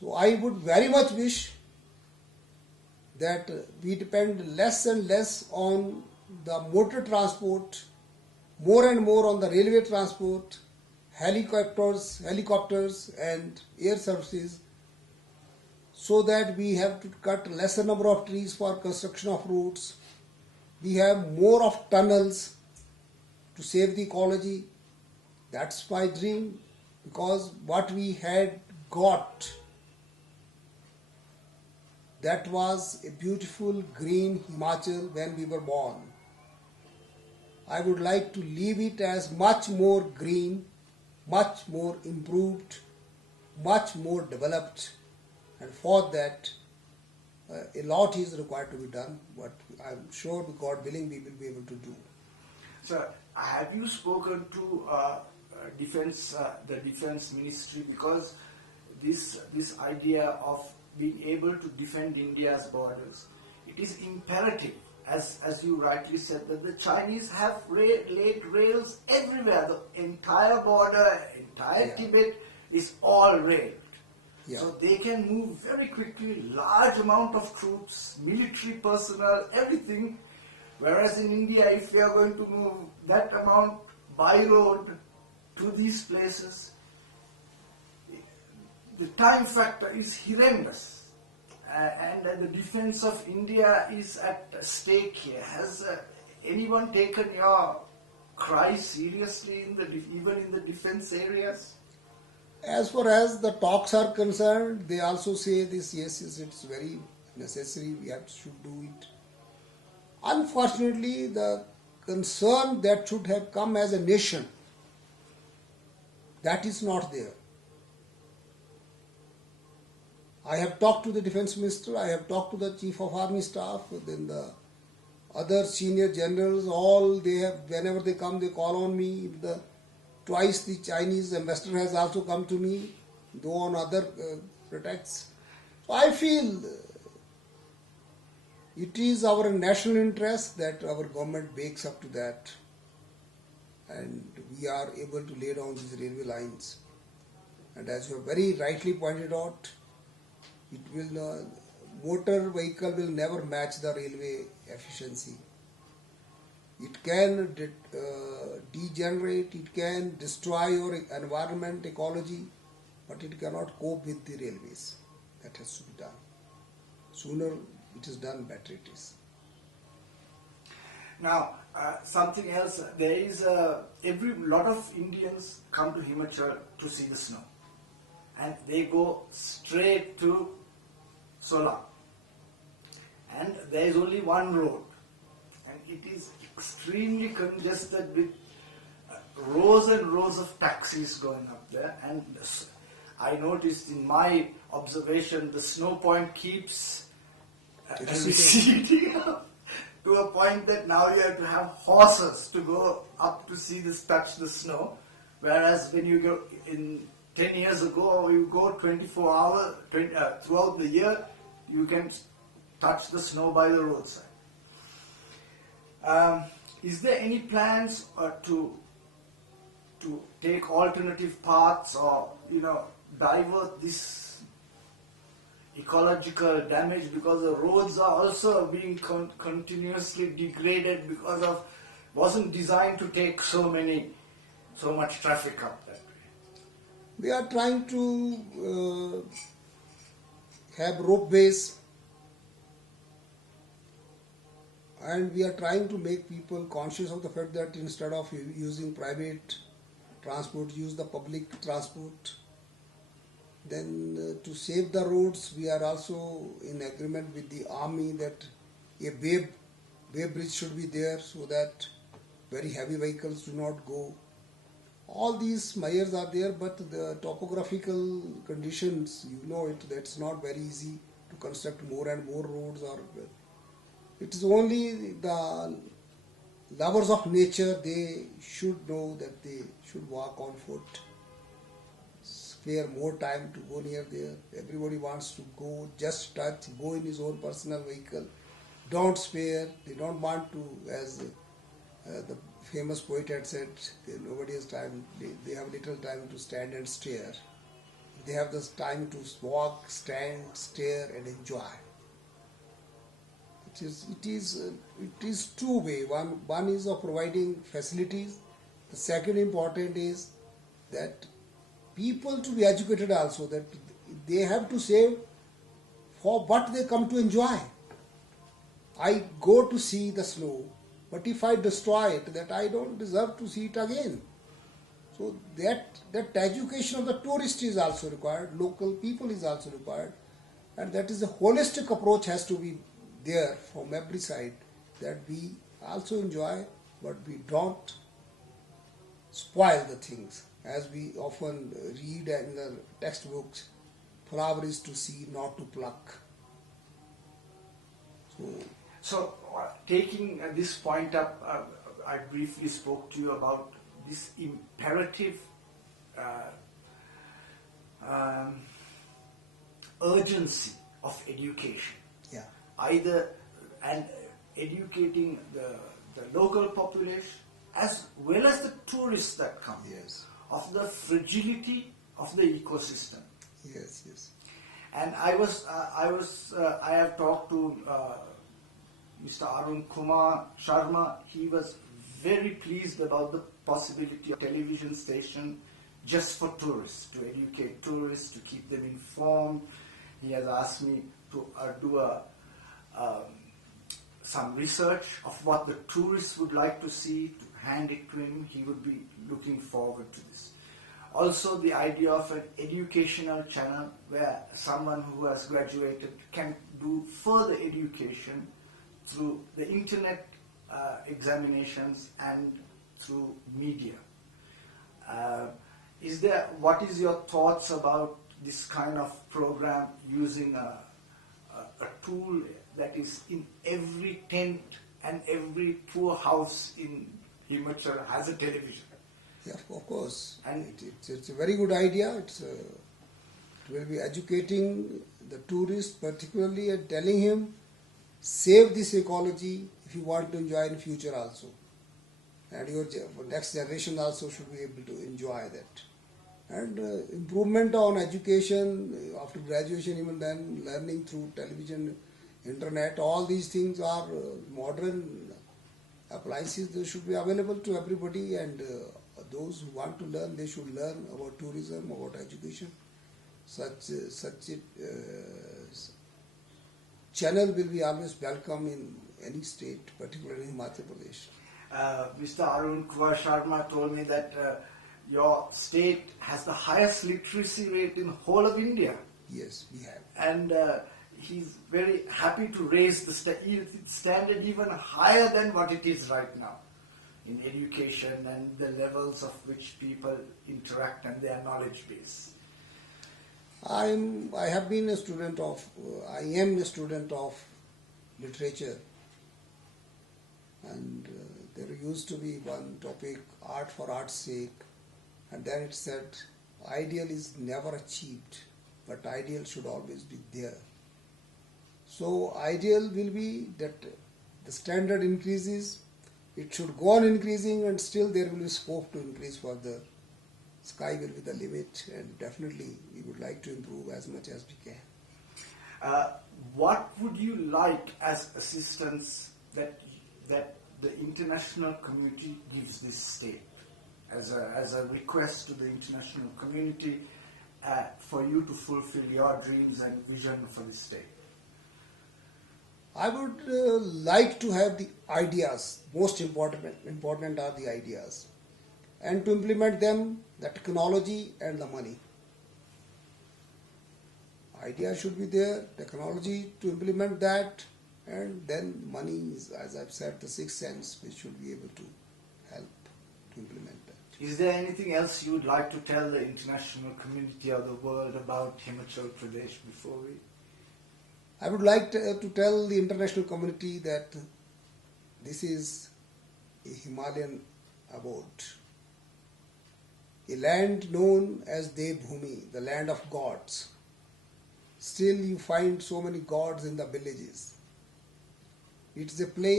So I would very much wish that we depend less and less on the motor transport, more and more on the railway transport, helicopters and air services, so that we have to cut lesser number of trees for construction of roads. We have more of tunnels to save the ecology. That's my dream, because what we had got, that was a beautiful green Himachal when we were born. I would like to leave it as much more green, much more improved, much more developed, and for that a lot is required to be done, but I'm sure with God willing we will be able to do. Sir, have you spoken to the defense ministry, because this idea of being able to defend India's borders, it is imperative, as you rightly said, that the Chinese have laid rails everywhere. The entire border, entire Tibet is all railed. So they can move very quickly, large amount of troops, military personnel, everything. Whereas in India, if they are going to move that amount by road to these places, the time factor is horrendous. And the defense of India is at stake here. Has anyone taken your cry seriously, even in the defense areas? As far as the talks are concerned, they also say this, yes, it's very necessary, we should do it. Unfortunately, the concern that should have come as a nation, that is not there. I have talked to the defense minister, I have talked to the chief of army staff, then the other senior generals, all they have, whenever they come, they call on me. Twice the Chinese ambassador has also come to me, though on other pretexts. So I feel it is our national interest that our government wakes up to that, and we are able to lay down these railway lines. And as you have very rightly pointed out, it will motor vehicle will never match the railway efficiency. It can degenerate, it can destroy your environment, ecology, but it cannot cope with the railways. That has to be done. Sooner it is done, better it is. Now, something else, there is every lot of Indians come to Himachal to see the snow, and they go straight to Solang, and there is only one road, and it is extremely congested with rows and rows of taxis going up there. And I noticed in my observation, the snow point keeps receding up to a point that now you have to have horses to go up to see this, touch the snow, whereas when you go in 10 years ago, you go 24 hours throughout the year, you can touch the snow by the roadside. Is there any plans to take alternative paths, or divert this ecological damage, because the roads are also being continuously degraded because of wasn't designed to take so much traffic up that way? We are trying to have ropeways, and we are trying to make people conscious of the fact that instead of using private transport, use the public transport. Then to save the roads, we are also in agreement with the army that a wave bridge should be there, so that very heavy vehicles do not go. All these measures are there, but the topographical conditions, that's not very easy to construct more and more roads. It is only the lovers of nature, they should know that they should walk on foot, spare more time to go near there. Everybody wants to go, just touch, go in his own personal vehicle. Don't spare, they don't want to, as the famous poet had said, nobody has time, they have little time to stand and stare. They have this time to walk, stand, stare, and enjoy. It is two way. One is of providing facilities. The second important is that people to be educated also, that they have to save for what they come to enjoy. I go to see the snow, but if I destroy it, that I don't deserve to see it again. So that education of the tourist is also required, local people is also required, and that is a holistic approach has to be there from every side, that we also enjoy, but we don't spoil the things. As we often read in the textbooks, flower is to see, not to pluck. So, taking this point up, I briefly spoke to you about this imperative um, urgency of education. Yeah. Either and educating the local population as well as the tourists that come. Yes. Of the fragility of the ecosystem. Yes, yes. And I have talked to Mr. Arun Kumar Sharma. He was very pleased about the possibility of television station just for tourists, to educate tourists, to keep them informed. He has asked me to do some research of what the tourists would like to see, to hand it to him. He would be looking forward to this. Also, the idea of an educational channel where someone who has graduated can do further education through the internet examinations and through media. What is your thoughts about this kind of program, using a tool that is in every tent and every poor house in Himachal has a television? Yeah, of course. And it's a very good idea. It will be educating the tourist, particularly, and telling him, save this ecology if you want to enjoy in future also. And your next generation also should be able to enjoy that. And improvement on education after graduation, even then learning through television, internet, all these things are modern appliances. They should be available to everybody, and those who want to learn, they should learn about tourism, about education. Such channel will be always welcome in any state, particularly in Himachal Pradesh. Mr. Arun Kumar Sharma told me that your state has the highest literacy rate in the whole of India. Yes, we have. And he's very happy to raise the standard even higher than what it is right now in education and the levels of which people interact and their knowledge base. I am a student of literature, and there used to be one topic, art for art's sake, and then it said, ideal is never achieved, but ideal should always be there. So ideal will be that the standard increases, it should go on increasing, and still there will be scope to increase further. Sky will be the limit, and definitely we would like to improve as much as we can. What would you like as assistance that the international community gives this state, as a request to the international community for you to fulfill your dreams and vision for this state? I would like to have the ideas. Most important are the ideas, and to implement them, the technology and the money. Idea should be there, technology to implement that, and then money is, as I've said, the sixth sense, which should be able to help to implement that. Is there anything else you would like to tell the international community of the world about Himachal Pradesh before we? I would like to tell the international community that this is a Himalayan abode, a land known as Devbhumi, the land of gods. Still you find so many gods in the villages. It is a place